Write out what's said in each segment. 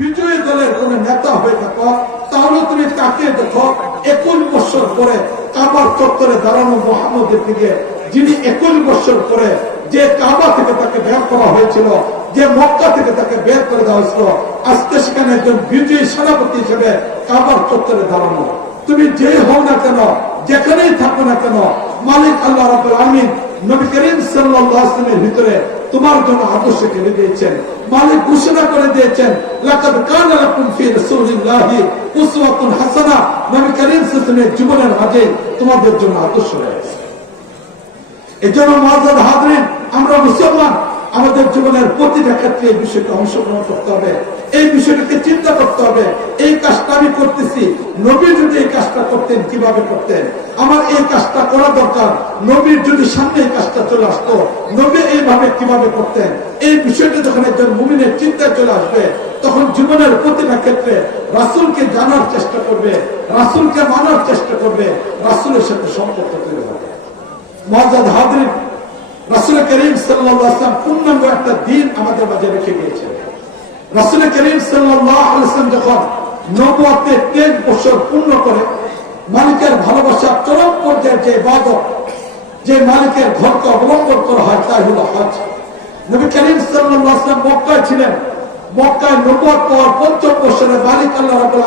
বিজয়ী দলের কোন নেতা হয়ে থাকো তাহলে তুমি তাকে দেখো, একুশ বছর পরে কাবার চত্বরে দাঁড়ানো মোহাম্মদের দিকে যিনি একুশ বছর পরে যে কাবা থেকে তাকে বের করা হয়েছিল, যে মক্কা থেকে তাকে বের করে দেওয়া হয়েছিল, আজকে সেখানে একজন বিজয়ী সেনাপতি হিসেবে কাবার চত্বরে দাঁড়ানো। তুমি যে হও না কেন, যেখানেই থাকো না কেন, মালিক আল্লাহ রাবুল আমিন নবী করিম সাল্লামের ভিতরে তোমার জন্য আদর্শ কেড়ে দিয়েছেন, মালিক ঘোষণা করে দিয়েছেন, লাকাদ কানা লাকুম ফি রাসূলিল্লাহি উসওয়াতুন হাসানা, নবী করিম সাল্লাল্লাহু জীবনের মাঝে তোমাদের জন্য আদর্শ রয়েছে। এই জন্য মহাজাদ হাজরিন, আমরা মুসলমান আমাদের জীবনের প্রতিটা ক্ষেত্রে এই বিষয়কে অংশগ্রহণ করতে হবে। এই বিষয়টাকে চিন্তা করতে হবে। এই কাজটা আমি করতেছি। নবী যদি এই কাজটা করতেন, কীভাবে করতেন? আমার এই কাজটা করা দরকার। নবীর যদি সামনে এই কাজটা চলে আসতো, নবী এইভাবে কীভাবে করতেন? এই বিষয়টা যখন একজন মুমিনের চিন্তায় চলে আসবে, তখন জীবনের প্রতিটা ক্ষেত্রে রাসুলকে জানার চেষ্টা করবে, রাসুলকে মানার চেষ্টা করবে, রাসুলের সাথে সম্পর্ক তৈরি হবে। মহাজাদ হাজরিন রাসুল করিম সাল্লাম পূর্ণাঙ্গ একটা দিন আমাদের মাঝে রেখে গিয়েছেন? রাসুল করিম সাল্লাম যখন বছর পূর্ণ করে মালিকের ভালোবাসা চরম পর্যায়ের যে বাদক যে মালিকের ঘরকে অবলম্বন করা হয়, তাই হলো হজ। নবী করিম সাল্লাম মক্কায় ছিলেন। মক্কায় নবুয়াত পর পঞ্চম বছরে মালিক আল্লাহ রাবুল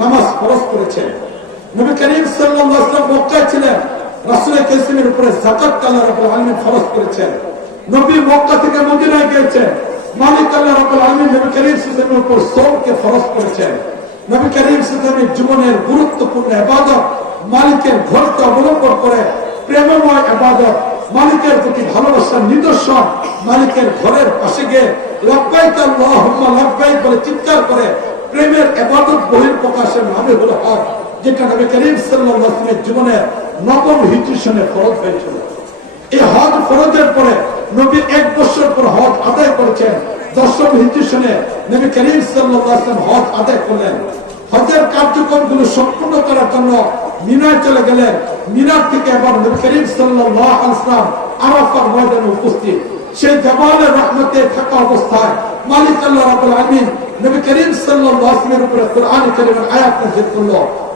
নামাজ ফরজ করেছেন। নবী করিম সাল্লাম মক্কায় ছিলেন। রাসুলের উপরে করেছেন। নবী মক্কা থেকে মদিনায় গিয়েছেন। মালিক আল্লাহ করেছেন। নবী করিম জীবনের গুরুত্বপূর্ণ এবাদত মালিকের ঘরকে অবলম্বন করে প্রেমময় এবাদত মালিকের প্রতি ভালোবাসার নিদর্শন, মালিকের ঘরের পাশে গিয়ে লব্বাইক আল্লাহুম্মা লব্বাইক বলে চিৎকার করে প্রেমের এবাদত বহির প্রকাশের নামে হলো হক। যেটা নবী করিম জীবনে নবম ফরজ হয়েছিল। এই হজ ফরজের পরে নবী এক বছর পর হজ আদায় করেছেন। দশম নবী করিম ওয়াসাল্লাম হজ আদায় করলেন। হজের কার্যক্রমগুলো সম্পূর্ণ করার জন্য মিনায় চলে গেলেন। মিনার থেকে নবী করিম আরাফার ময়দানে উপস্থিত। সেই জামালের রহমতে থাকা অবস্থায় মালিক আল্লাহ রাব্বুল আলামিন নবী করিম সাল্লাল্লাহু আলাইহি ওয়াসাল্লামের উপরে কোরআন কারীমের আয়াত নাযিল করল।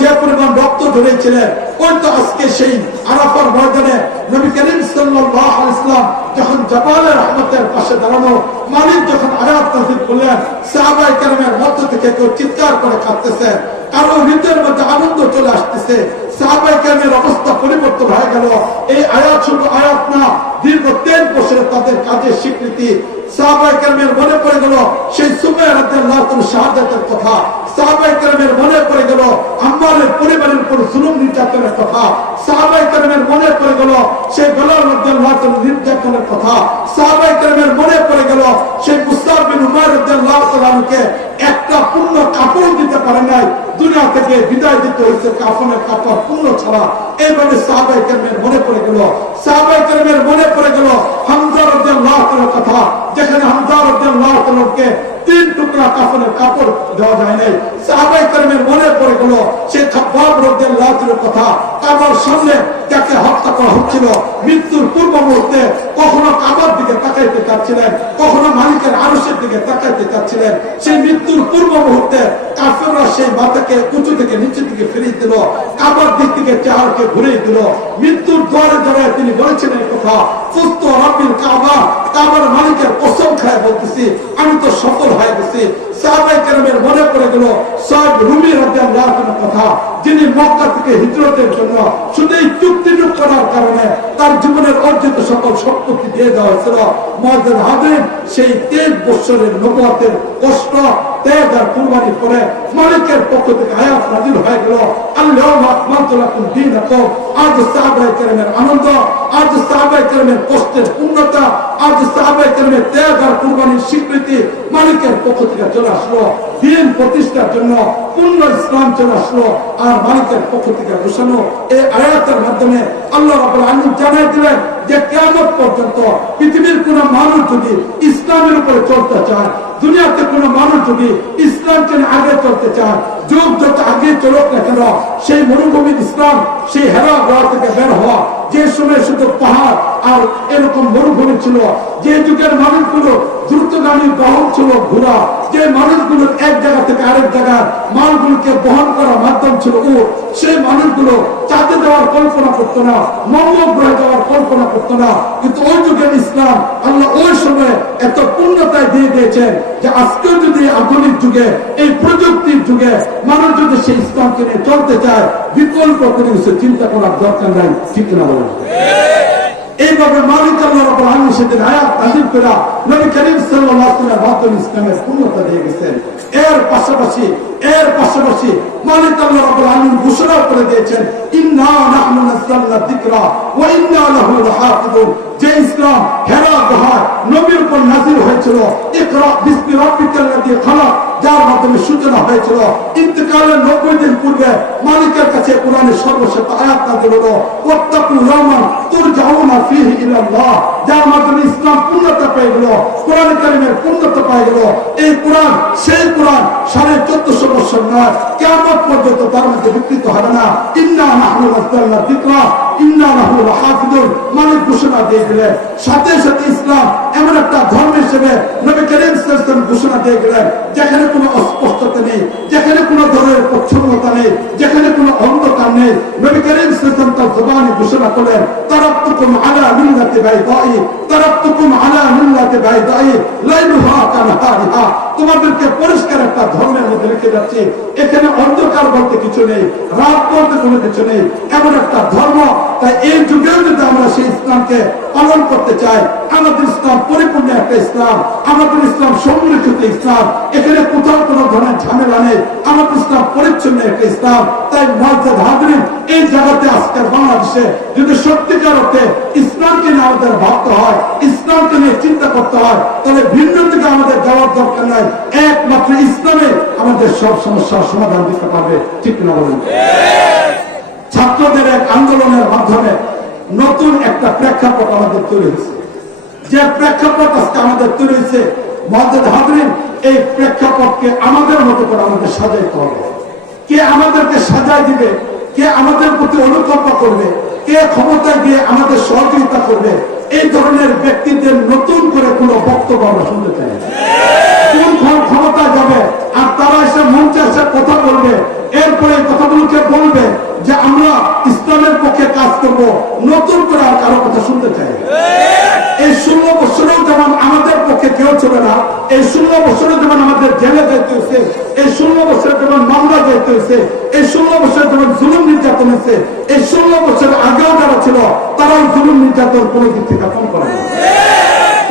যে পরিমাণ রক্ত ঝরেছিলেন ওই তো আজকে সেই আরাফার ময়দানে নবী করিম ইসলাম যখন জাবালের রহমতের পাশে দাঁড়ানো মালিক যখন আয়াত নাযিল করলেন সাহাবায়ে কেরামের মধ্য থেকে কেউ চিৎকার করে কাঁদতেছেন কারও হৃদয়ের মধ্যে আনন্দ চলে আসতেছে। কেরামের অবস্থা পরিবর্তন হয়ে গেল। এই আয়াত শুধু আয়াত না, দীর্ঘ বছরে তাদের কাজের স্বীকৃতি। সাহাবায়ে কেরামের মনে পড়ে গেল, সেই তাআলা শাহাদাতের কথা। সাহাবায়ে কেরামের মনে পড়ে গেল, আম্মারের পরিবারের উপর জুলুম নির্যাতনের কথা। মনে পড়ে মধ্যে মহাজন নির্যাতনের কথা সাহাবাই কেরামের মনে পড়ে গেল, সেই মুস্তাফ বিন উমার তাআলাকে একটা পূর্ণ কাপড় দিতে পারে নাই, দুনিয়া থেকে বিদায় দিতে হয়েছে কাফনের কাপড় পূর্ণ ছাড়া। এইভাবে সাহাবাই কেরামের মনে পড়ে গেল, সাহাবাই কেরামের মনে পড়ে গেল, হামজা মৃত্যুর পূর্ব মুহূর্তে কখনো কাবার দিকে তাকাইতে চাচ্ছিলেন, কখনো মালিকের আরশের দিকে তাকাইতে চাচ্ছিলেন। সেই মৃত্যুর পূর্ব মুহূর্তে কাফেররা সেই মাথাকে উঁচু থেকে নিচের দিকে ফিরিয়ে দিল, কাবার দিক থেকে চেহারাকে ঘুরিয়ে দিল। মৃত্যুর দ্বারে দ্বারে তিনি বলেছেন এই কথা সুস্থ রব্বিল কাবার মালিকের কসম খায় বলতেছি আমি তো সফল হয়ে গেছি। সাহাবাই মনে পড়ে গেল, সব রুমি রাদিয়াল্লাহু তাআলার কথা। যিনি মক্কা থেকে হিজরতের জন্য শুধু এই চুক্তিটুক করার কারণে তার জীবনের অর্জিত সকল সম্পত্তি দিয়ে দেওয়া হয়েছিল। মহাজন হাবিব সেই তেইশ বৎসরের নবতের কষ্ট ত্যাগ আর কুরবানি করে মালিকের পক্ষ থেকে আয়াত নাজিল হয়ে গেল। আল্লাহ আকমালতু লাকুম দীনাকুম। আজ সাহাবায়ে কেরামের আনন্দ আর কুরবানির স্বীকৃতি মালিকের পক্ষ থেকে চলে আসলো, দিন প্রতিষ্ঠার জন্য পূর্ণ ইসলাম চলে আসলো, আর মালিকের পক্ষ থেকে ঘোষানো এই আয়াতের মাধ্যমে আল্লাহ রাব্বুল আলামিন জানাই দিলেন যে কেমন পর্যন্ত পৃথিবীর কোন মানুষ যদি ইসলামের উপরে চলতে চায়, দুনিয়াতে কোন মানুষ যদি ইসলামকে নিয়ে আগে চলতে চায়, যুগ যত আগে চলুক না কেন, সেই মরুভূমির ইসলাম, সেই হেরা গোয়া থেকে বের হওয়া, যে সময় শুধু পাহাড় আর এরকম মরুভূমি ছিল, যে যুগের মানুষগুলো দ্রুতগামী বাহন ছিল ঘোড়া যে মানুষগুলো এক জায়গা থেকে আরেক জায়গার মালগুলোকে বহন করার মাধ্যম ছিল ও, সেই মানুষগুলো চাঁদে যাওয়ার কল্পনা করতো না মঙ্গল গ্রহে যাওয়ার কল্পনা করতো না। কিন্তু ওই যুগের ইসলাম আল্লাহ ওই সময় এত পূর্ণতায় দিয়ে দিয়েছেন যে আজকেও যদি আধুনিক যুগে, এই প্রযুক্তির যুগে মানুষ যদি সেই ইসলামকে নিয়ে চলতে চায়, বিকল্প কিছু চিন্তা করার দরকার নাই, ঠিক না বলেন? এইভাবে মালিক আল্লাহ রাব্বুল আলামিন সেদিন আয়াত নাযিল করে নবী করিম সাল্লাল্লাহু আলাইহি ওয়াসাল্লাম ইসলামের পূর্ণতা দিয়ে গেছেন। এর পাশাপাশি এর পাশাপাশি মালিক আল্লাহ রাব্বুল আলামিন ঘোষণা করে দিয়েছেন, ইন্না নাহনু নাযালনা যিকরা ওয়া ইন্না লাহু ইসলাম হেরা গুহায় নবীর উপর নাযিল হয়েছিল, ইকরা বিসমি রাব্বিকাল্লাযী খালাক। যার মাধ্যমে সূচনা হয়েছিল। ইন্তেকালের নব্বই দিন পূর্বে মালিকের কাছে কোরআনের সর্বশেষ আয়াত নাযিল হলো ওয়াত্তাকু ইয়াওমান তুরজাউনা ফীহি ইলাল্লাহ যার মাধ্যমে ইসলাম পূর্ণতা পেয়ে গেল, কোরআন কারিমের পূর্ণতা পেয়ে গেল। এই কোরআন, সেই কোরআন সাড়ে চোদ্দশো বছর নয় কেমন পর্যন্ত তার মধ্যে বিকৃত হবে না। ইন্না নাহনু লাহাফিজুন তোমাদেরকে পরিষ্কার একটা ধর্মের মধ্যে রেখে যাচ্ছে। এখানে অন্ধকার বলতে কিছু নেই, রাত বলতে কোনো কিছু নেই। এমন একটা ধর্ম তাই এই যুগেও যদি আমরা সেই ইসলামকে পালন করতে চাই। আমাদের ইসলাম পরিপূর্ণ একটা ইসলাম। আমাদের ইসলাম সংরক্ষিত ইসলাম। এখানে কোথাও কোনো ধরনের ঝামেলা নেই। আমাদের ইসলাম পরিচ্ছন্ন একটা ইসলাম। তাই মর্যাদ হাজরিন, এই জায়গাতে আজকের বাংলাদেশে যদি সত্যিকার অর্থে ইসলামকে নিয়ে আমাদের ভাবতে হয়, ইসলামকে নিয়ে চিন্তা করতে হয়, তাহলে ভিন্ন থেকে আমাদের যাওয়ার দরকার নাই। একমাত্র ইসলামে আমাদের সব সমস্যার সমাধান দিতে পারবে। ঠিক না বলেন? ছাত্রদের এক আন্দোলনের মাধ্যমে নতুন একটা প্রেক্ষাপট আমাদের তৈরি হয়েছে। যে প্রেক্ষাপট আজকে আমাদের তৈরি হয়েছে মহাদেদ হাজরিন, এই প্রেক্ষাপটকে আমাদের মতো করে আমাদের সাজাইতে হবে। কে আমাদেরকে সাজাই দিবে, কে আমাদের প্রতি অনুকম্প করবে, কে ক্ষমতায় গিয়ে আমাদের সহযোগিতা করবে, এই ধরনের ব্যক্তিদের নতুন করে কোনো বক্তব্য আমরা শুনতে চাই কোন কোন ক্ষমতা যাবে আর তারা এসে মঞ্চে কথা বলবে, এরপরে কথাগুলোকে বলবে যে আমরা ইসলামের পক্ষে কাজ করব, নতুন করে আর কারও কথা শুনতে চাই এই ষোলো বছরেও যেমন আমাদের পক্ষে কেউ ছিল না, এই ষোলো বছরে যেমন আমাদের জেলে যেতে হয়েছে, এই ষোলো বছরে যেমন মামলা যেতে হয়েছে, এই ষোলো বছরে যেমন জুলুম নির্যাতন হয়েছে, এই ষোলো বছর আগেও যারা ছিল, তারাও জুলুম নির্যাতন কোনো দিক থেকে কম করে না।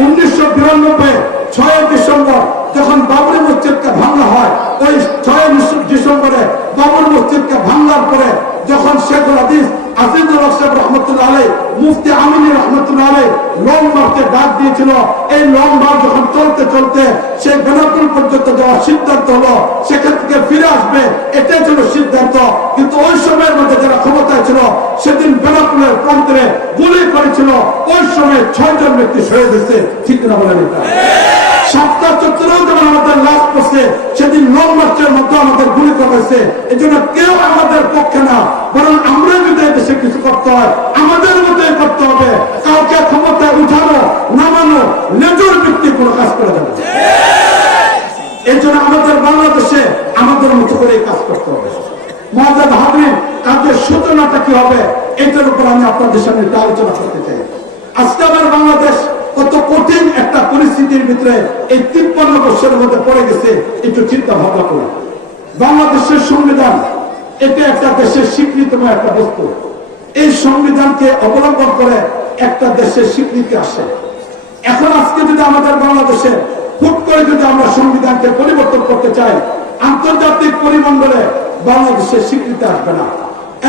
উনিশশো বিরানব্বই ছয় ডিসেম্বর যখন বাবরি মসজিদকে ভাঙা হয়, ওই ছয় ডিসেম্বরে বাবর মসজিদকে ভাঙার পরে যখন শেখুল হাদিস আসিদুল সাহেব রহমতুল্লাহ আলাই মুফতি আমিনী রহমতুল্লাহ আলাই লং মার্চে ডাক দিয়েছিল। এই লং মার্চ যখন চলতে চলতে বেনাপুর পর্যন্ত যাওয়ার সিদ্ধান্ত হলো, সেখান থেকে ফিরে আসবে। এটাই ছিল সিদ্ধান্ত। কিন্তু ওই সময়ের মধ্যে যারা ক্ষমতায় ছিল, সেদিন বেনাপুরের প্রান্তরে গুলি করেছিল। ওই সময় ছয়জন ব্যক্তি শহীদ হয়েছে। ঠিক না বলেন এটা? সাতটা যেমন আমাদের লাশ পড়ছে, সেদিন লং মার্চের মধ্যে আমাদের গুলি করা হয়েছে। এই জন্য কেউ আমাদের পক্ষে না, বরং আমরা যদি দেশে কিছু করতে হয়, আমাদের মতোই করতে হবে। কাউকে ক্ষমতায় উঠানো, নামানো, লেজুর ভিত্তিক কোনো কাজ করে যাবে। এই আমাদের বাংলাদেশে আমাদের মতো করে কাজ করতে হবে? মহাজাদ হাবিব কাজের সূচনাটা কি হবে? এটার উপর আমি আপনাদের সামনে একটু আলোচনা করতে চাই। আজকে আমার বাংলাদেশ কত কঠিন একটা পরিস্থিতির ভিতরে এই তিপ্পান্ন বছরের মধ্যে পড়ে গেছে, একটু চিন্তা ভাবনা করে বাংলাদেশের সংবিধান, এটা একটা দেশের স্বীকৃতময় একটা বস্তু। এই সংবিধানকে অবলম্বন করে একটা দেশের স্বীকৃতি আসে। এখন আজকে যদি আমাদের বাংলাদেশে হুট করে যদি আমরা সংবিধানকে পরিবর্তন করতে চাই, আন্তর্জাতিক পরিমণ্ডলে বাংলাদেশের স্বীকৃতি আসবে না।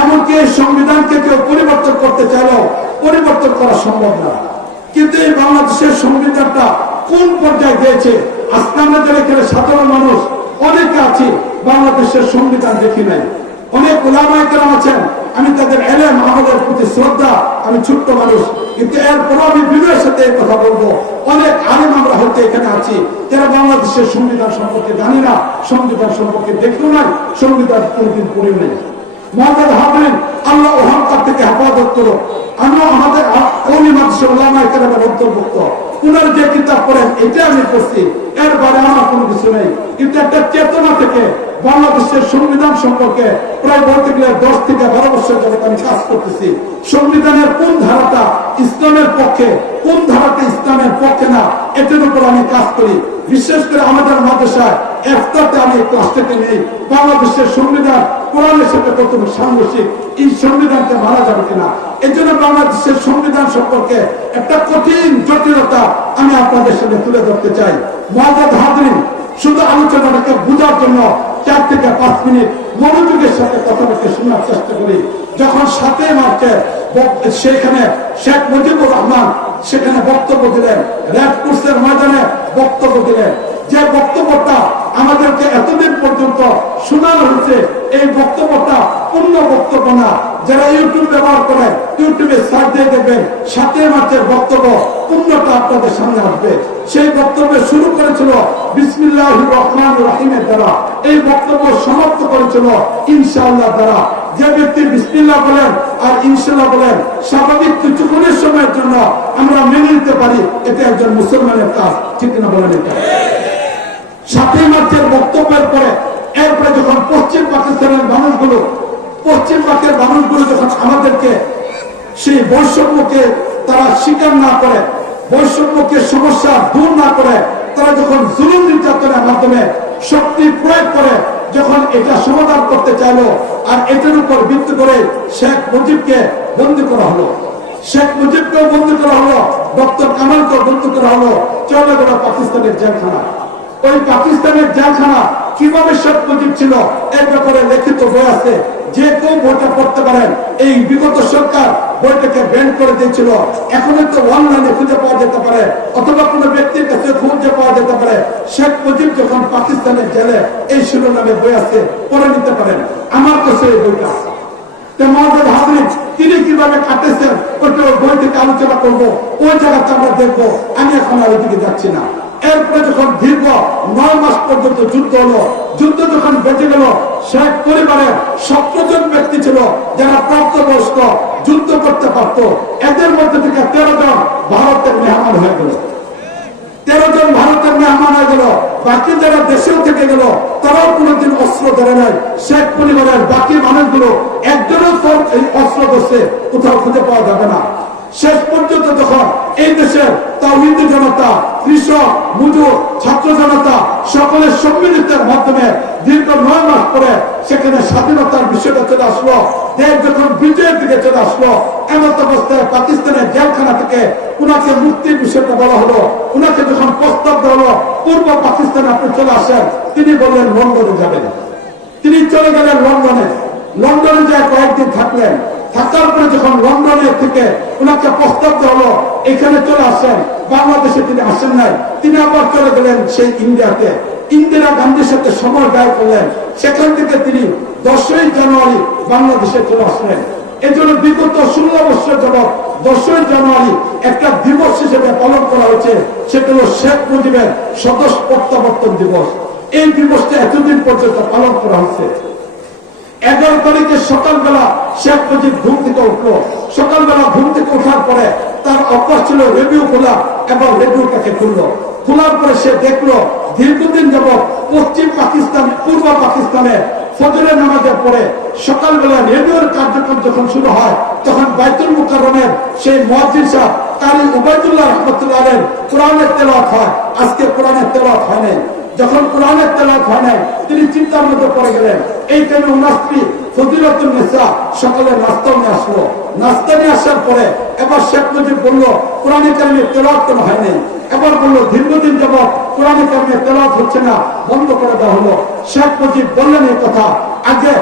এমনকি এই সংবিধানকে কেউ পরিবর্তন করতে চাইলেও পরিবর্তন করা সম্ভব না। কিন্তু এই বাংলাদেশের সংবিধানটা কোন পর্যায়ে গিয়েছে? আজকে এখানে সাধারণ মানুষ, অনেকে আছে, বাংলাদেশের সংবিধান দেখি নাই। অনেক ওলামায় কেরাম আছেন আমি তাদের এলেম, আমাদের প্রতি শ্রদ্ধা, আমি ছোট্ট মানুষ। কিন্তু এরপরও আমি বিনয়ের সাথে কথা বলব। অনেক আলেম আমরা হয়তো এখানে আছি। যারা বাংলাদেশের সংবিধান সম্পর্কে জানি না, সংবিধান সম্পর্কে দেখতেও নাই, সংবিধান কোনদিন পড়েও নেই। আল্লাহ থেকে হেফাজত করো আমরা আমাদের ওলামা কেরামের অন্তর্ভুক্ত। উনার যে কিতাব পড়েন এটা আমি পড়ছি। এর বাইরে আমার কোনো কিছু নেই। কিন্তু একটা চেতনা থেকে বাংলাদেশের সংবিধান সম্পর্কে প্রায় বলতে গেলে দশ থেকে বারো বছর যাবত আমি কাজ করতেছি। সংবিধানের কোন ধারাটা ইসলামের পক্ষে, কোন ধারাটা ইসলামের পক্ষে না, এটার উপর আমি কাজ করি। বিশেষ করে আমাদের মাদ্রাসায় একটাতে আমি ক্লাসটাকে নেই। বাংলাদেশের সংবিধান কোরআনের সাথে কত সাংঘর্ষিক, এই সংবিধানকে মানা যাবে কিনা? এই জন্য বাংলাদেশের সংবিধান সম্পর্কে একটা কঠিন জটিলতা আমি আপনাদের সামনে তুলে ধরতে চাই। মহাদাদ হাজরিন, শুধু আলোচনাটাকে বোঝার জন্য চার থেকে পাঁচ মিনিট মনোযোগের সাথে কথাটাকে শোনার চেষ্টা করি। যখন সাথে মার্চে সেখানে শেখ মুজিবুর রহমান সেখানে বক্তব্য দিলেন। রেড কোর্সের ময়দানে বক্তব্য দিলেন। যে বক্তব্যটা আমাদেরকে এতদিন পর্যন্ত শোনানো হয়েছে, এই বক্তব্যটা পূর্ণ বক্তব্য না। যারা ইউটিউব ব্যবহার করে ইউটিউবে সার্চ দিয়ে দেখবেন, সাতই মার্চের বক্তব্য পূর্ণটা আপনাদের সামনে আসবে। সেই বক্তব্য শুরু করেছিল বিসমিল্লাহ রহমান রাহিমের দ্বারা। এই বক্তব্য সমাপ্ত করেছিল ইনশাআল্লাহ দ্বারা। যে ব্যক্তি বিসমিল্লাহ বলেন আর ইনশাল্লাহ বলেন, স্বাভাবিক কিছুক্ষণের সময়ের জন্য আমরা মেনে নিতে পারি, এটা একজন মুসলমানের কাজ, ঠিক না বলেন এটা? সাতই মার্চের বক্তব্যের পরে এরপরে যখন পশ্চিম পাকিস্তানের মানুষগুলো, পশ্চিম পাকের মানুষগুলো যখন আমাদেরকে সেই বৈষম্যকে তারা স্বীকার না করে, বৈষম্যকে সমস্যা দূর না করে, তারা যখন জুলুম নির্যাতনের মাধ্যমে শক্তি প্রয়োগ করে, যখন এটা সমাধান করতে চাইলো, আর এটার উপর ভিত্তি করে শেখ মুজিবকে বন্দী করা হলো। শেখ মুজিবকেও বন্দী করা হলো, ডক্টর কামালকেও বন্দী করা হলো, চলে গেল পাকিস্তানের জেলখানা। ওই পাকিস্তানের জেলখানা কীভাবে শেখ মুজিব ছিল, এর ব্যাপারে লিখিত বই আছে। যে কেউ বইটা পড়তে পারেন। এই বিগত সরকার বইটাকে ব্যান করে দিয়েছিল। এখন তো অনলাইনে খুঁজে পাওয়া যেতে পারে, অথবা কোনো ব্যক্তির কাছে খুঁজে পাওয়া যেতে পারে। শেখ মুজিব যখন পাকিস্তানের জেলে এই শিরোনামে বই আছে, পড়ে নিতে পারেন। আমার কাছে এই বইটা আছে। তিনি কীভাবে কাটেছেন, ওইটা ওই বই থেকে আলোচনা করব। ওই জায়গাতে আমরা দেখব? আমি এখন আর ওইদিকে যাচ্ছি না। এরপরে যখন দীর্ঘ নয় মাস পর্যন্ত যুদ্ধ হলো, যুদ্ধ যখন বেঁচে গেল, শেখ পরিবারের সতেরো ব্যক্তি ছিল যারা প্রাপ্তবয়স্ক, যুদ্ধ করতে পারত। এদের মধ্যে থেকে তেরো জন ভারতের মেহমান হয়ে গেল। তেরো জন ভারতের মেহমান হয়ে গেল। বাকি যারা দেশেও থেকে গেল, তারাও কোনোদিন অস্ত্র ধরে নাই। শেখ পরিবারের বাকি মানুষগুলো একজনও অস্ত্র ধরছে, কোথাও খুঁজে পাওয়া যাবে না। শেষ পর্যন্ত যখন এই দেশের তাহিদি জনতা, কৃষক, মজুর, ছাত্র জনতা সকলের সম্মিলিতের মাধ্যমে দীর্ঘ নয় মাস পরে সেখানে স্বাধীনতার বিষয়টা চলে আসলো। দেশ যখন বিজয়ের দিকে চলে আসলো, এমন অবস্থায় পাকিস্তানের জেলখানা থেকে উনাকে মুক্তির বিষয়টা বলা হলো। উনাকে যখন প্রস্তাব দেওয়া হলো, পূর্ব পাকিস্তানে আপনি চলে আসেন, তিনি বললেন, লন্ডনে যাবেন। তিনি চলে গেলেন লন্ডনে। লন্ডনে যায় কয়েকদিন থাকলেন। থাকার পরে যখন লন্ডনের থেকে ওনাকে প্রস্তাব দেওয়া এখানে চলে আসেন, বাংলাদেশে তিনি আসেন নাই। তিনি আবার চলে গেলেন সেই ইন্ডিয়াতে। ইন্দিরা গান্ধীর সাথে সময় ব্যয় করলেন। সেখান থেকে তিনি দশই জানুয়ারি বাংলাদেশে চলে আসলেন। এই জন্য বিগত ষোলো বছর যাবৎ দশই জানুয়ারি একটা দিবস হিসেবে পালন করা হয়েছে। সেটা হল শেখ মুজিবের সদস্য প্রত্যাবর্তন দিবস। এই দিবসটা এতদিন পর্যন্ত পালন করা হচ্ছে এগারো তারিখে সকালবেলা শেখ মুজিব ঘুম থেকে উঠল। সকালবেলা ঘুম থেকে ওঠার পরে তার অভ্যাস ছিল রেডিও খোলা এবং রেডিওটাকে খুললো খোলার পরে সে দেখল, দীর্ঘদিন যাবৎ পশ্চিম পাকিস্তান, পূর্ব পাকিস্তানে ফজরের নামাজের পরে সকালবেলা রেডিওর কার্যক্রম যখন শুরু হয়, তখন বাইতুল মুকাররমের সেই মসজিদ সাহেব কারি উবাইদুল্লাহ রহমতুল্লাহ কোরআনের তেলাওয়াত হয়। আজকে কোরআনের তেলাওয়াত হয় নাই। যখন কোরআনের তেলাপ হয় নাই, তিনি চিন্তার মধ্যে পড়ে গেলেন, এই টাইমে ওনার স্ত্রী ফজিলতুল নেসা সকালে নাস্তা নিয়ে আসলো। নাস্তা নিয়ে আসার পরে এবার শেখ মুজিব বলল, কোরআনে কারণে তেলাপ কোনো হয় নাই। এবার বলল, দীর্ঘদিন যাবৎ কোরআনে কারণে তেলাপ হচ্ছে না, বন্ধ করে দেওয়া হলো। শেখ মুজিব বললেন এই কথা। আগে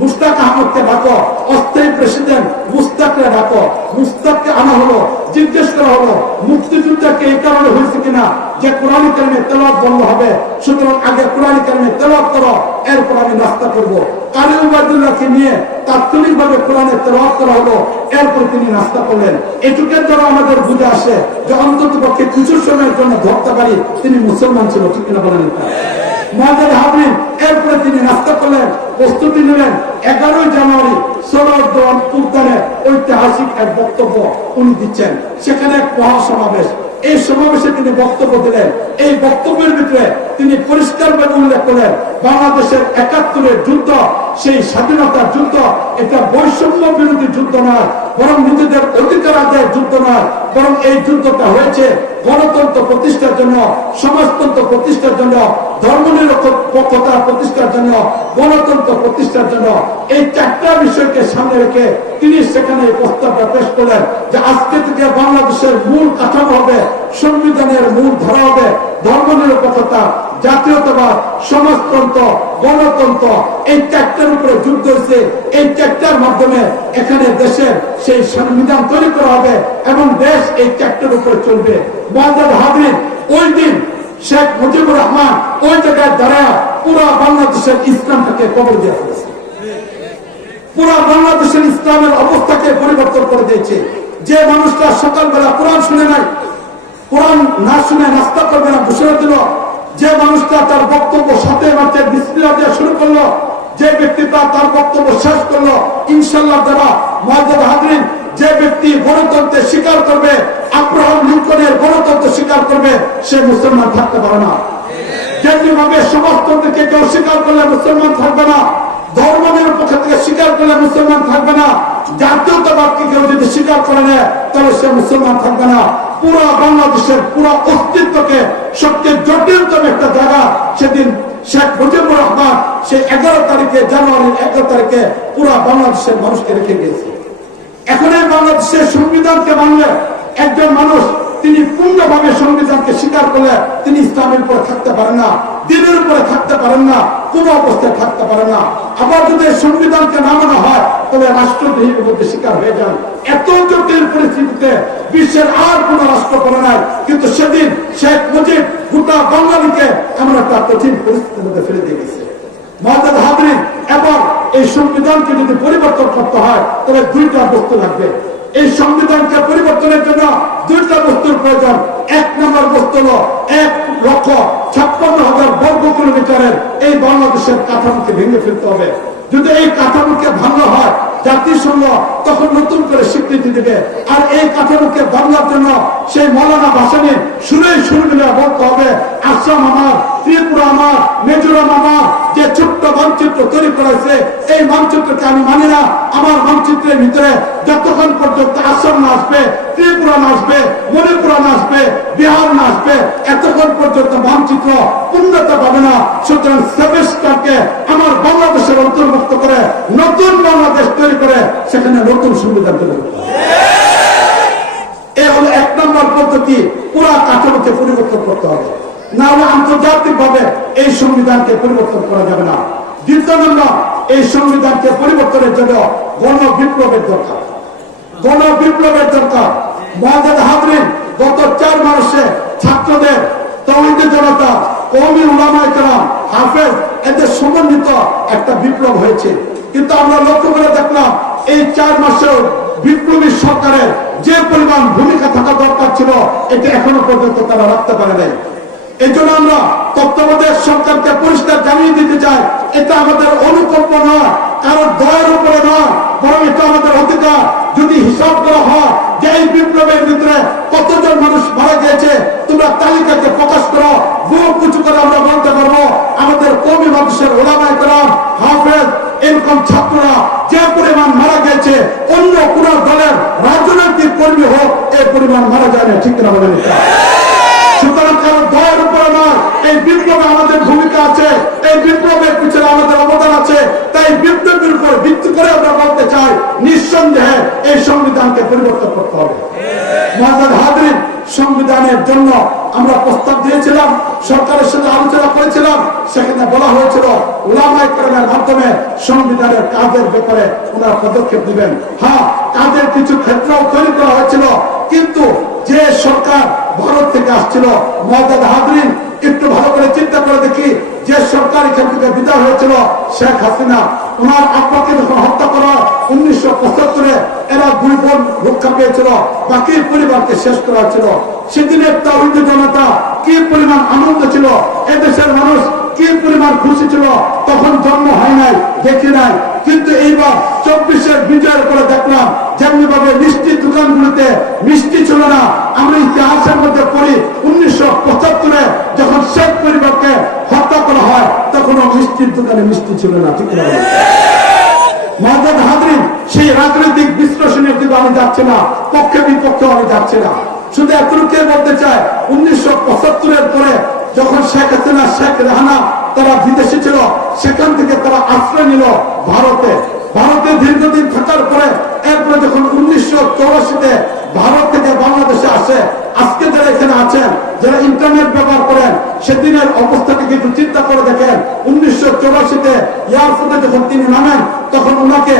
মুস্তাক আহমদকে ডাকো, অস্থায়ী প্রেসিডেন্ট মুস্তাককে ডাকো। মুস্তাককে আনা হলো, জিজ্ঞেস করা হলো এই কারণে হয়েছে কিনা? যে কোরআন তেলাপ বন্ধ হবে, সুতরাং আগে কোরআন তেলাপ করো, এরপর আমি নাস্তা করব। কারি উবায়দুল্লাহকে নিয়ে তাৎক্ষণিক ভাবে কোরআনে তেলাপ করা হলো, এরপর তিনি নাস্তা করলেন। এটুকের দ্বারা আমাদের বুঝে আসে যে অন্তত পক্ষে কিছু সময়ের জন্য ধরতে পারি, তিনি মুসলমান ছিল, ঠিক কিনা বলেন এরপরে তিনি নাস্তা করলেন প্রস্তুতি নিলেন। এগারোই জানুয়ারি উদ্যানে ঐতিহাসিক এক বক্তব্য উনি দিচ্ছেন। সেখানে এক মহা সমাবেশ এই সমাবেশে তিনি বক্তব্য দিলেন। এই বক্তব্যের ভিতরে তিনি পরিষ্কারভাবে উল্লেখ করলেন, বাংলাদেশের একাত্তরের যুদ্ধ, সেই স্বাধীনতার যুদ্ধ, এটা বৈষম্য বিরোধী যুদ্ধ নয়, বরং নিজেদের অধিকার আদায়ের যুদ্ধ নয়, বরং এই যুদ্ধটা হয়েছে গণতন্ত্র প্রতিষ্ঠার জন্য, সমাজতন্ত্র প্রতিষ্ঠার জন্য ধর্মনিরপেক্ষতা প্রতিষ্ঠার জন্য, গণতন্ত্র প্রতিষ্ঠার জন্য এই চারটা বিষয়কে সামনে রেখে তিনি সেখানে এই প্রস্তাবটা পেশ করলেন যে আজকে থেকে বাংলাদেশের মূল কাঠামো হবে, সংবিধানের মূল ধারা হবে ধর্মনিরপেক্ষতা, জাতীয়তাবাদ, সমাজতন্ত্র, গণতন্ত্র। এই চারটার উপরে যুদ্ধ হয়েছে। এই চারটার মাধ্যমে এখানে দেশের সেই সংবিধান তৈরি করা হবে এবং দেশ এই চারটার উপরে চলবে। পরিবর্তন করে দিয়েছে। যে মানুষটা সকালবেলা কোরআন শুনে নাই, কোরআন না শুনে নাস্তা করবে না ঘোষণা দিল যে মানুষটা তার বক্তব্য সাথে বিসমিল্লাহ দিয়ে শুরু করল, যে ব্যক্তিটা তার বক্তব্য শেষ করল ইনশাল্লাহ দ্বারা মহাজাদ হাজরিন, যে ব্যক্তি গণতন্ত্রে স্বীকার করবে আব্রাহাম লিঙ্কনের গণতন্ত্র স্বীকার করবে, সে মুসলমান থাকতে পারে না। যেমনি ভাবে সমাজতন্ত্রকে কেউ স্বীকার করলে মুসলমান থাকবে না। ধর্ম নিরপেক্ষ থেকে স্বীকার করলে মুসলমান থাকবে না। জাতীয়তাবাদকে কেউ যদি স্বীকার করে নেয়, তাহলে সে মুসলমান থাকবে না। পুরো বাংলাদেশের পুরো অস্তিত্বকে সবচেয়ে জটিলতম একটা জায়গা সেদিন শেখ মুজিবুর রহমান সে এগারো তারিখে, জানুয়ারির এগারো তারিখে পুরো বাংলাদেশের মানুষকে রেখে গিয়েছে। এখন এই বাংলাদেশের সংবিধানকে মানলে একজন মানুষ তিনি পূর্ণভাবে সংবিধানকে স্বীকার করলে তিনি ইসলামের উপরে থাকতে পারেন না, দিনের উপরে থাকতে পারেন না, কোন অবস্থায় থাকতে পারেন না। আবার যদি সংবিধানকে না মানা হয় তবে রাষ্ট্রদ্রোহীর মধ্যে শিকার হয়ে যান। এত জটিল পরিস্থিতিতে বিশ্বের আর কোন রাষ্ট্র করে নাই। কিন্তু সেদিন শেখ মুজিব গোটা বাঙালিকে আমরা একটা কঠিন পরিস্থিতির মধ্যে ফেলে দিয়ে গেছে। মহাদাদ হাবরিন এবং এই সংবিধানকে যদি পরিবর্তন করতে হয় তবে দুইটা বস্তু লাগবে। এই সংবিধানকে পরিবর্তনের জন্য দুইটা বস্তুর প্রয়োজন। এক নম্বর বস্তু হল এক লক্ষ ছাপ্পান্ন হাজার বর্গ কিলোমিটারের এই বাংলাদেশের কাঠামোকে ভেঙে ফেলতে হবে। যদি এই কাঠামোকে ভাঙা হয় জাতিসংঘ তখন নতুন করে স্বীকৃতি দেবে। আর এই কাঠামোকে ভাঙার জন্য সেই মৌলানা ভাসানি সুরে সুর মিলে বলতে হবে। আসাম আমার, ত্রিপুরা আমার, মিজোরাম আমার, যে ছোট্ট মানচিত্র তৈরি করেছে, এই মানচিত্রকে আমি মানি না। আমার মানচিত্রের ভিতরে যতক্ষণ পর্যন্ত আসাম না আসবে, ত্রিপুরা না আসবে, মণিপুর না আসবে, বিহার না আসবে, এতক্ষণ পর্যন্ত মানচিত্র পূর্ণতা পাবে না। সুতরাং সেমিস্টারকে আমার বাংলাদেশের অন্তর্ভুক্ত করে নতুন বাংলাদেশ তৈরি করে সেখানে নতুন সংবিধান তৈরি করতে হবে। এ হলো এক নম্বর পদ্ধতি পুরা কাঠামোকে পরিবর্তন করতে হবে আন্তর্জাতিক ভাবে এই সংবিধানকে পরিবর্তন করা যাবে না। দ্বিতীয় নম্বর, এই সংবিধানকে পরিবর্তনের জন্য গণ বিপ্লবের দরকার। গণ বিপ্লবের দরকার। মহাজাদ হাবরিন গত চার মাসে ছাত্রদের তহিদের জনতা কৌমি উলামায় কালাম হাফেজ, এদের সমন্বিত একটা বিপ্লব হয়েছে। কিন্তু আমরা লক্ষ্য করে দেখলাম, এই চার মাসেও বিপ্লবী সরকারের যে পরিমাণ ভূমিকা থাকা দরকার ছিল, এটা এখনও পর্যন্ত তারা রাখতে পারে নাই। এই জন্য আমরা তত্ত্বাবধায়ক সরকারকে পরিষ্কার জানিয়ে দিতে চাই, এটা আমাদের অনুকল্প নয় কারোর দয়ের উপরে নয়, বরং এটা আমাদের অধিকার যদি হিসাব করা হয় যে এই বিপ্লবের ভিতরে কতজন মানুষ মারা গিয়েছে, তোমরা তালিকাকে প্রকাশ করো বুক উঁচু করে আমরা বলতে পারব আমাদের কবি মানুষের ওলামায় করাম, হাফেজ, এরকম ছাত্ররা যে পরিমাণ মারা গেছে অন্য কোন দলের রাজনৈতিক কর্মী হোক এই পরিমাণ মারা যায় না, ঠিক না বলেন? সুতরাং সংবিধানের জন্য আমরা প্রস্তাব দিয়েছিলাম, সরকারের সাথে আলোচনা করেছিলাম, সেখানে বলা হয়েছিল মাধ্যমে সংবিধানের কাজের ব্যাপারে ওনারা পদক্ষেপ নেবেন। হ্যাঁ কাজের কিছু ক্ষেত্র তৈরি করা হয়েছিল কিন্তু যে সরকার ভারত থেকে আসছিল। মহাদাদ হাজরিন একটু ভালো করে চিন্তা করে দেখি, যে সরকার এখান থেকে বিদায় হয়েছিল শেখ হাসিনা। ওনার আব্বাকে যখন হত্যা করা উনিশশো পঁচাত্তরে, এরা দুই বোন রক্ষা পেয়েছিল, বাকি পরিবারকে শেষ করা হয়েছিল। সেদিনের তাহিদ জনতা কি পরিমাণ আনন্দ ছিল। এদেশের মানুষ কি পরিমাণ খুশি ছিল, তখন জন্ম হয় নাই, দেখি নাই। কিন্তু এইবার চব্বিশের বিজয়ের পরে দেখলাম যেমনি ভাবে মিষ্টি দোকানগুলিতে মিষ্টি ছিল না, আমরা ইতিহাসের মধ্যে পড়ি, উনিশশো পঁচাত্তরে যখন শেখ পরিবারকে হত্যা করা হয় তখন মিষ্টির দোকানে মিষ্টি ছিল না, ঠিক না? মহাজাদ হাজরিন, সেই রাজনৈতিক বিশ্লেষণের দিকে আমি যাচ্ছি না পক্ষে বিপক্ষে আমি যাচ্ছি না। শুধু এতটুকু বলতে চাই, উনিশশো পঁচাত্তরের পরে যখন শেখ হাসিনা, শেখ রেহানা তারা বিদেশে ছিল, সেখান থেকে তারা আশ্রয় নিল ভারতে। ভারতে দীর্ঘদিন থাকার পরে, এরপরে যখন উনিশশো চৌরাশিতে ভারত থেকে বাংলাদেশে আসে, আজকে যারা এখানে আছেন, যারা ইন্টারনেট ব্যবহার করেন, সেদিনের অবস্থাটিকে একটু চিন্তা করে দেখেন। উনিশশো চৌরাশিতে এয়ারপোর্টে যখন তিনি নামেন, তখন ওনাকে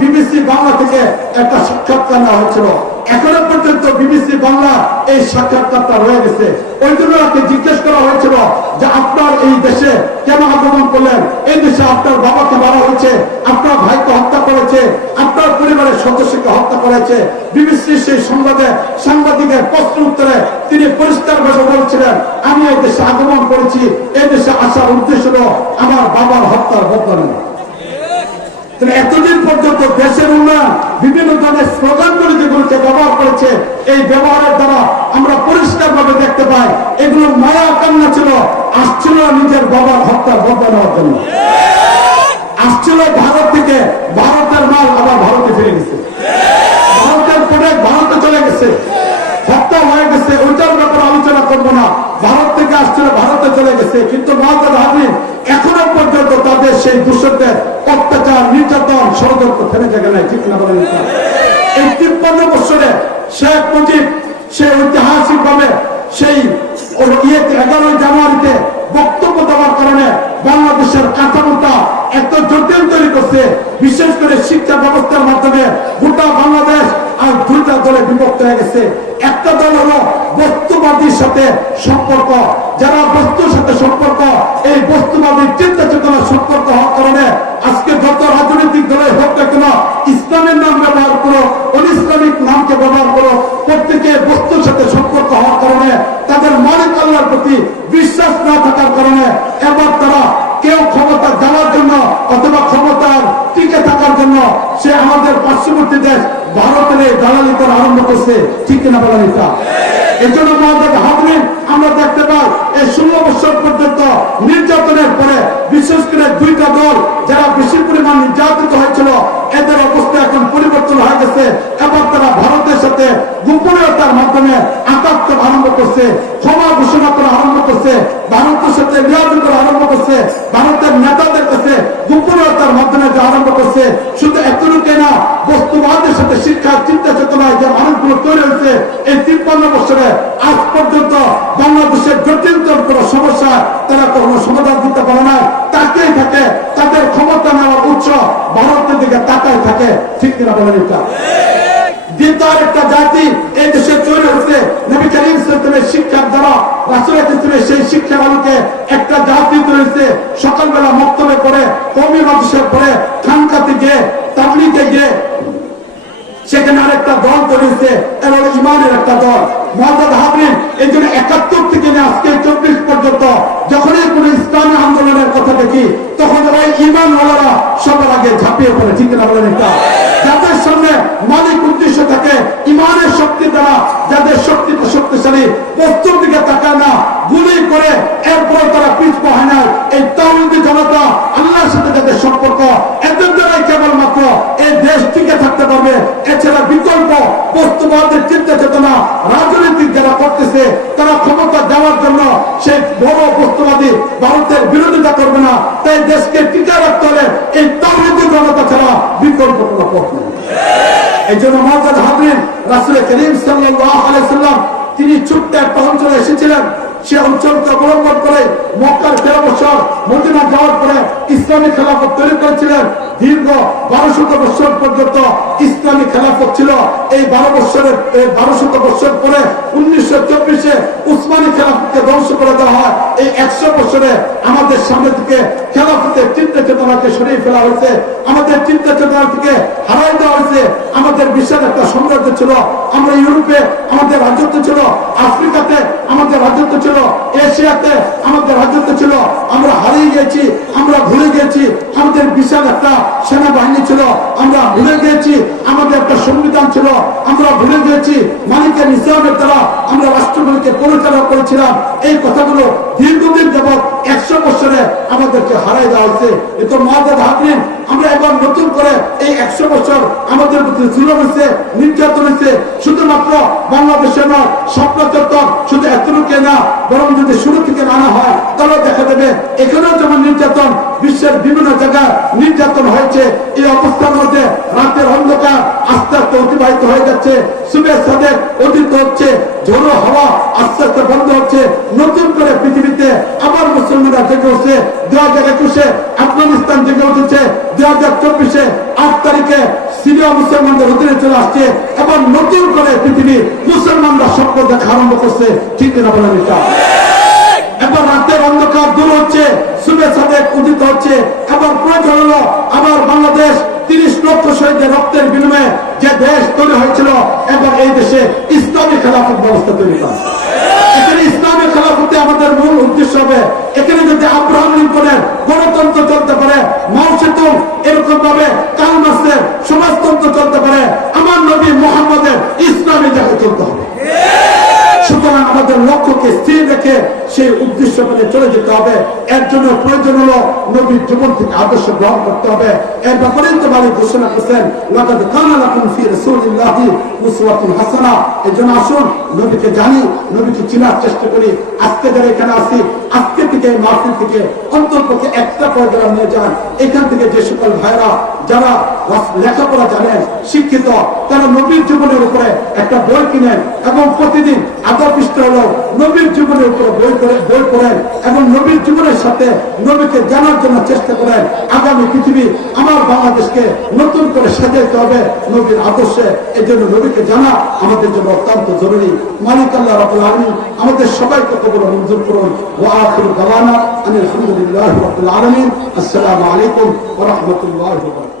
বিবিসি বাংলা থেকে একটা সাক্ষাৎকার নেওয়া হয়েছিল। এখনও পর্যন্ত বিবিসি বাংলা এই সাক্ষাৎকারটা রয়ে গেছে। ওই জন্য ওনাকে জিজ্ঞেস করা হয়েছিল যে আপনার এই দেশে কেন আগমন করলেন? এই দেশে আপনার বাবাকে মারা হয়েছে, আপনার ভাইকে হত্যা করেছে, আপনার পরিবারের সদস্যকে হত্যা করেছে। বিবিসি সেই সংবাদে সাংবাদিকের প্রশ্ন উত্তরে তিনি পরিষ্কার ভাবে বলছিলেন, আমি এই দেশে আগমন করেছি, এই দেশে আসার উদ্দেশ্য আমার বাবার হত্যার বদলা এতদিন পর্যন্ত দেশের উন্নয়ন বিভিন্ন ধরনের স্লোগানগুলি যেগুলোকে ব্যবহার করেছে এই ব্যবহারের দ্বারা আমরা পরিষ্কার ভাবে দেখতে পাই এগুলো মায়া কান্না ছিল, আসছিল নিজের বাবার হত্যার বদলা নেওয়ার জন্য। আসছিল ভারত থেকে ভারতের মাল আবার ভারতে ফিরে গেছে। ভারতের প্রোডাক্ট ভারতে চলে গেছে। হত্যা হয়ে গেছে, ওইটার ব্যাপারে আলোচনা করব না। ভারত থেকে আসছিল, ভারতে চলে গেছে। কিন্তু মহাত্মা হাবিব এখনও পর্যন্ত তাদের সেই দূষকদের অত্যাচার, নির্যাতন, ষড়যন্ত্র থেমে থাকে নাই, ঠিক না বলেন এই তিপ্পান্ন বছরে শেখ মুজিব সে ঐতিহাসিক ভাবে সেই ইয়েতে এগারোই জানুয়ারিতে বক্তব্য দেওয়ার কারণে বাংলাদেশের কাঠামোটা এত জটিল তৈরি করছে। বিশেষ করে শিক্ষা ব্যবস্থার মাধ্যমে গোটা বাংলাদেশ আর দুইটা দলে বিভক্ত হয়ে গেছে। একটা দল হলো বস্তুবাদীর সাথে সম্পর্ক। যারা বস্তুর সাথে সম্পর্ক, এই বস্তুবাদী চিন্তা চেতনার সম্পর্ক হওয়ার কারণে আজকে যত রাজনৈতিক দলে হোক না কেন, ইসলামের নাম ব্যবহার করো, অনিসলামিক নামকে ব্যবহার করো, প্রত্যেকে বস্তুর সাথে সম্পর্ক হওয়ার কারণে তাদের মালিক আল্লাহর প্রতি বিশ্বাস না থাকার কারণে এবার তারা কেউ ক্ষমতা যাওয়ার জন্য অথবা ক্ষমতার টিকে থাকার জন্য সে আমাদের পার্শ্ববর্তী দেশ ভারতের এই দালালি করা আরম্ভ করছে। ঠিক কিনা বলা নিতা এই জন্য মহাদেব হাবরিন আমরা দেখতে পাই এই ষোলো বছর পর্যন্ত নির্যাতনের পরে বিশেষ করে দুইটা দল যারা বেশি পরিমাণ নির্যাতিত হয়েছিল, এদের অবস্থা এখন পরিবর্তন হয়ে গেছে এবার তারা ভারতের সাথে গোপনীয়তার মাধ্যমে আতাত্ম আরম্ভ করছে, ক্ষমা ঘোষণা করা আরম্ভ করছে, ভারতের সাথে লিয়াজ করা আরম্ভ করছে, ভারতের নেতাদের গোপনীয়তার মাধ্যমে যে আরম্ভ করছে, শুধু এতটুকু না বস্তুবাদের সাথে শিক্ষার চিন্তা, চেতনায় যে মানুষগুলো তৈরি হয়েছে, এই তিপ্পান্ন বছরে আজ পর্যন্ত বাংলাদেশের জটিলতর কোন সমস্যা তারা কোনো সমাধান দিতে পারে না তাকেই থাকে, তাদের ক্ষমতা নেওয়ার উৎস ভারতের দিকে তাকাই থাকে। ঠিক কিনা বলেন এটা? দ্বিতীয় একটা জাতি এই দেশে তৈরি হচ্ছে নবী করিম সাল্লামের শিক্ষার দ্বারা রাসুল ইসলামের সেই শিক্ষা আলোকে একটা জাতি তৈরি হচ্ছে সকালবেলা মক্তবে করে কমি মানুষের পরে খানকাতে গিয়ে তাবলিতে গিয়ে সেখানে আরেকটা দল চলেছে এবং ইমানের একটা দল। মহাদাদ হাবলেন, এই জন্য একাত্তর থেকে আজকে চব্বিশ পর্যন্ত যখনই কোন ইসলামী আন্দোলনের কথা দেখি, তখন ওই ইমান ওয়ালারা সবার আগে ঝাঁপিয়ে পড়ে, ঠিক না বলেন একটা যাদের সামনে মালিক উদ্দেশ্য থাকে, ইমানের শক্তি দ্বারা যাদের শক্তিটা শক্তিশালী বস্তুর দিকে তাকায় না, গুলি করে এরপর তারা পিছপা হয় না এই তাওহিদি জনতা আল্লাহর সাথে যাদের সম্পর্ক, এদের দ্বারাই কেবলমাত্র এই দেশ টিকে থাকতে পারবে। এছাড়া বিকল্প বস্তুবাদের চিন্তা চেতনা রাজনৈতিক যারা করতেছে, তারা ক্ষমতা দেওয়ার জন্য সেই বড় বস্তুবাদী ভারতের বিরোধিতা করবে না। তাই দেশকে টিকে রাখতে হলে এই তাওহিদি জনতা ছাড়া বিকল্প কোনো পথ নেই। এই জন্য মহাজাদ হাবরিন রাসুল করিম সাল্লাহ আলাইসাল্লাম তিনি ছোট্ট পাহাড় চলে এসেছিলেন। সে অঞ্চলকে অবলম্বন করে মক্কার তেরো বছর মদিনা যাওয়ার পরে ইসলামী খেলাফত তৈরি করেছিলেন। দীর্ঘ বারোশত বছর পর্যন্ত ইসলামী খেলাফত ছিল। এই বারো বছরের বারোশত বছর পরে উনিশশো চব্বিশে উসমানী খেলাফতকে ধ্বংস করে দেওয়া হয়। এই একশো বছরে আমাদের সামনে থেকে খেলাফতের চিন্তা চেতনাকে সরিয়ে ফেলা হয়েছে। আমাদের চিন্তা চেতনা থেকে হারাই দেওয়া হয়েছে। আমাদের বিশাল একটা সাম্রাজ্য ছিল। আমরা ইউরোপে আমাদের রাজত্ব ছিল। আফ্রিকাতে আমাদের রাজত্ব ছিল। এশিয়াতে আমাদের রাজত্ব ছিল। আমরা হারিয়ে গেছি আমরা ভুলে গেছি আমাদের বিশাল একটা সেনাবাহিনী ছিল, আমরা ভুলে গিয়েছি। আমাদের একটা সংবিধান ছিল, আমরা ভুলে গিয়েছি। মালিকের ইসলামের দ্বারা আমরা রাষ্ট্রগুলিকে পরিচালনা করেছিলাম। এই কথাগুলো দীর্ঘদিন যাবৎ একশো বছরে আমাদেরকে হারাই দেওয়া হয়েছে। এ তো মহাদেব হাতরিন আমরা এবার নতুন করে এই একশো বছর আমাদের প্রতি জুলুম হয়েছে, নির্যাতন হয়েছে। শুধুমাত্র বাংলাদেশে নয় স্বপ্ন চত্বর শুধু এতটুকু না বরং যদি শুরু থেকে আনা হয়, তাহলে দেখা দেবে এখানেও যেমন নির্যাতন, বিশ্বের বিভিন্ন জায়গায় নির্যাতন হয়েছে, এই অবস্থার মধ্যে রাতের অন্ধকার আস্তে আস্তে অতিবাহিত হয়ে যাচ্ছে, সুবে সাদেক অতীত হচ্ছে, ঝোড়ো হাওয়া আস্তে আস্তে বন্ধ হচ্ছে, নতুন করে পৃথিবীতে আবার মুসলমানরা জেগে উঠছে দু হাজার একুশে আফগানিস্তান জেগে উঠেছে দু হাজার চব্বিশে আট তারিখে সিরিয়া মুসলমানদের অধীনে চলে আসছে এবং নতুন করে পৃথিবী মুসলমানরা স্বপ্ন দেখা আরম্ভ করছে। ঠিক কিনা বলেন এবার রাতের অন্ধকার দূর হচ্ছে সুবে সাদেক উদিত হচ্ছে। এবং প্রয়োজন হলো আবার বাংলাদেশ তিরিশ লক্ষ শহীদের রক্তের বিনিময়ে যে দেশ তৈরি হয়েছিল এবং এই দেশে ইসলামী খেলাফত ব্যবস্থা তৈরি করা। খেলাফতে আমাদের মূল উদ্দেশ্য হবে, এখানে যদি আব্রাহাম লিঙ্কনের গণতন্ত্র চলতে পারে, মাও সেতুং এরকম ভাবে কালমাসের সমাজতন্ত্র চলতে পারে, আমার নবী মোহাম্মদের ইসলামী জায়গায় চলতে হবে। সুতরাং আমাদের লক্ষ্যকে স্থির রেখে সেই উদ্দেশ্য মেনে চলে যেতে হবে। এর জন্য প্রয়োজন হলো নবীর জীবন থেকে আদর্শ গ্রহণ করতে হবে। এর ব্যাপারে তো মালিক ঘোষণা করছেন, লাকাদ কানা লাকুম ফি রাসূলিল্লাহি উসওয়াতুন হাসানা। এই আসুন, নবীকে জানি, নবীকে চেনার চেষ্টা করি। আজকে যারা এখানে আসি আজকে থেকে মাহফিল থেকে অন্তর্পক্ষে একটা প্রোগ্রাম নিয়ে যান। এখান থেকে যে সকল ভাইরা যারা লেখাপড়া জানেন, শিক্ষিত, তারা নবীর জীবনের উপরে একটা বই কিনেন এবং প্রতিদিন আধা পৃষ্ঠা হলো নবীর জীবনের উপরে বই করে, বই পড়েন এবং নবীর জীবনের সাথে নবীকে জানার জন্য চেষ্টা করেন, আগামী পৃথিবী আমার বাংলাদেশকে নতুন করে সাজাইতে হবে নবীর আদর্শে। এই জন্য নবীকে জানা আমাদের জন্য অত্যন্ত জরুরি। মালিক আল্লাহ রাবুল আলমী আমাদের সবাইকে কবর মঞ্জুর করুন। ও আখির দাওয়ানা আনিল আলহামদুলিল্লাহ রাব্বিল আলামিন। আসসালামু আলাইকুম ওয়া রাহমাতুল্লাহি ওয়া বারাকাতুহু।